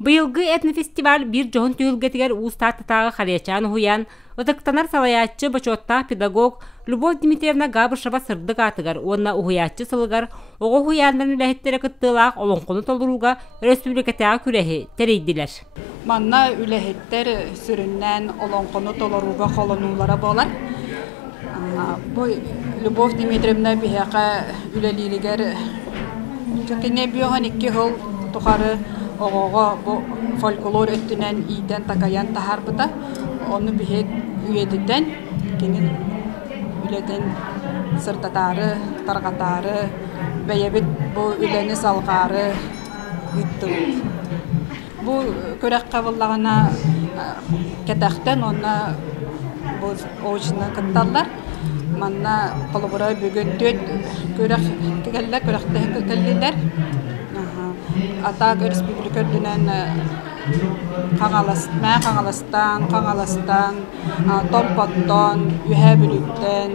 Быйылгы этнофестиваль bir жоғын түйілгетігер ұстаттытағы Халиячан хуян, ұтықтанар салаятчы бачотта педагог Любовь Дмитриевна Габышева сырдық атығар, онна ұхуятчы сылығар, оғы хуяндарын үләхеттері күттілақ олонқоны толыруға республикатаға күрәхі тәрейділер. Манна үләхеттер сүріннен олонқоны толыруға қолынулара болар. Бой Любовь Дмитриевна бияқа үләлилігер кене бүйоған 2 хыл тұқары оғоға фольклор өттінен иден такаян тахарбыта, оны бігет үйедіден, кенен үледен сыртатары, тарғатары, бәйебет бұл үлені салғары үттілді. Бұл көрек қабылағына кәтәқтен оны бұл оғышына күтталар. Манна қолыбыра бүгін дөт көрек кәлілер, көректі кәлілер. Атак республика дүнен қаңаластан, томпоттон, үйе бүліктен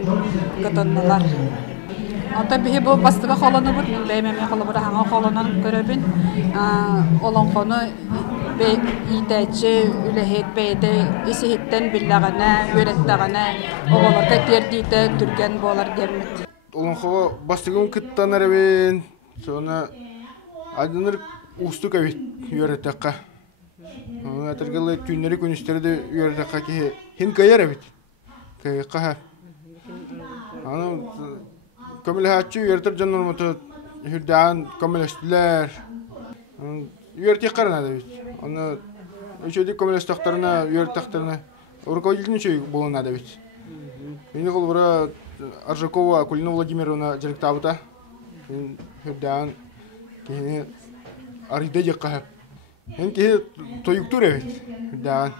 күтіннілер. Ата бігі бұл бастыға қолыны бұд, бәймеме қолы бұра хаңа қолынан көребін. Олон қоны итәтші үләхет бәйді ісіхеттен білләғана, өйреттағана, оғыларға тердейді түрген болар демет. Олон қоға бастығын күттан әрбен, соны Адыныр ұсты көбет үйереттаққа. Атырғылы түйінері күністерді үйереттаққа кеге хен көйер әбет. Көйеққа. Көмілі хатшы үйерттір жан норматы үрдіған көмілістілер. Үйерттек қарына әбет. Үшеуді көмілістақтарына, үйерттақтарына ұрқау елдің үшеу болуына әбет. Мені қол бұра Аржакова Кулина Владимировна жарықтабыта. Үрдіған кене арыйда жекка. Мен кене тойуктур эбит. Да.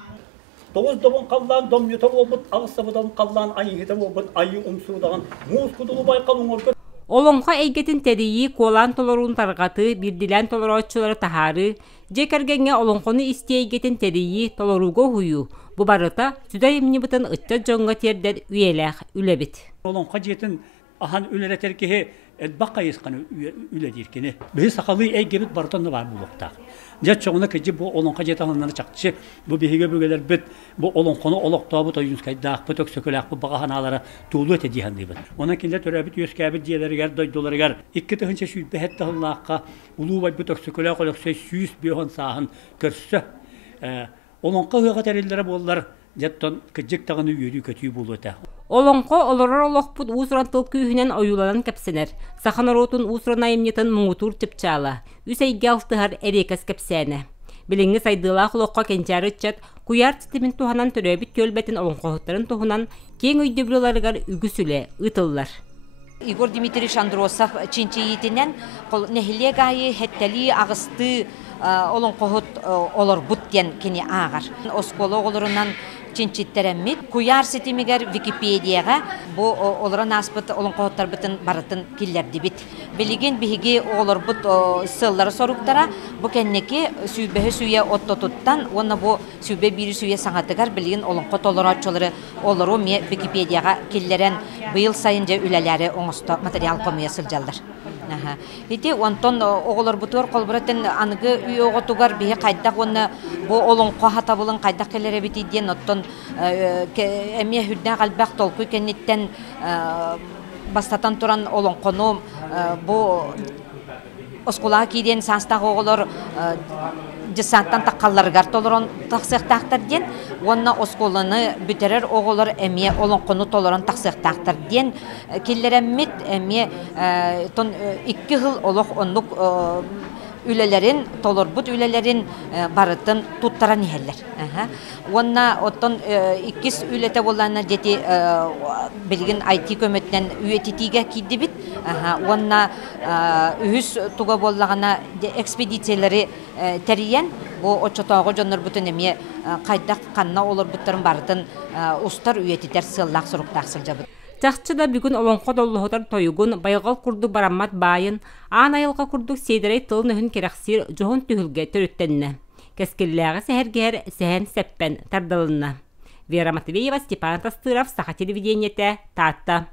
Тоғыз добон қаллан, домюта болбут, ағыстабыдан қаллан, айыгыда болбут, айы умсурдаған, муыз күділі байқалың оргыр. Олонға әйгетін тәдейі колан толорун тарғаты, бірділен толоротчылары тахары, жекергенге олонғыны істейгетін тәдейі толоруға хуyu. Бұ барыта сүді еміне бұтын ұтта жоңға тердер үйеләқ үләбіт. Олонға жетін ахан үләретер кеге Баққа есқаны үләдеркені. Бүйі сақалы әйгебіт бартанны бар бұлықта. Жат çoğuna кәжі бұл олонқа жетағанлары чақчы. Бұл бейге бөгелер біт. Бұл олонқаны олықта бұт ойынскайдақ, бұт өксөкіләқ, бұл бағаханалары туылу өте дейханды бұт. Ona кенде төрәбіт өскәбіт дейелергер, дойдоларығар. Иккі тұхынша сүйбе әтті ғыллаққа ұлу бай бұт өксөкіләқ олықсай сүйіс бүйіған сағын көрсі. Олонқа ғыға тәрелері болылар. Жаттан кәжік тағыны үйері көтүй болу өте. Олонқо олорор олоқпут усрантыл күйінен ойуланан кәпсенер. Саханаротун усран айымнетін мұңутур тіпчала. Үсәйге алтығар әрекас кәпсәне. Біліңі сайдылақ олоққа кенчары чат, куяр титімін туғанан түрәбіт көлбәтін олонқоғыттарын туғынан кен өйдөбілоларығар үгісілі, ұтылылар. Игорь Дмитриевич Андросов чинчиитинен нехиле гайы хеттели агысты олонқоғыт олар бұттен кені ағар. Осколы оларынан чинчиттереммит. Куяр сетимигер Википедияға бұ оларан аспыт олонқоғыттар бұтын барытын келлерді бит. Білеген бігі олар бұт сыллары соруқтара бұ кәннеке сүйбәхі сүйе оттотуттан, оны бұ сүйбе бірі сүйе саңатығар білеген олонқот олар атчылары олару ме Википедияға келлерен бұйыл сайынжа үләләрі оңысты материал қомия сылжалдар. Ити онтон оғылар бұтуар қолбыратын анығы үй оғытуғар бейі қайдақ оны бұ олонқо хатабылын қайдақ келері бітейден оттон әме хүдден қалбақ толқы кәнеттен бастатан тұран олонқону бұ осколаға кейден саңстағы оғылар жысаттан таққаларғар толырын тақсықтақтар ден, онна осколаны бүтерер оғылар әме олонқону толырын тақсықтақтар ден, келер әммет әме 2 жыл олық онлық үлелерин, толорбут үлелерин барытын туттаран ехелер. Онна оттон 2 үлете боллана дети билген IT көмөттен үйетитиге кийди бит. Онна үз туга боллагана экспедициялары териян, бу очотого жоннор бутун эме кайдак канна олор буттарын барытын устар үйетитер сыллак суруктак сылжабыт. Тахчыда бүгін олонқо доллохотар тойугун байғал курду бараммат байын, аан айылға курдук сейдерей тылын үхін керақсир жоғын түхілге түріттенні. Кәскелләғы сәхәргер сәхән сәппен тардалынна. Вера Матвеева, Степан Тастыров, Саха телевидениете, Татта.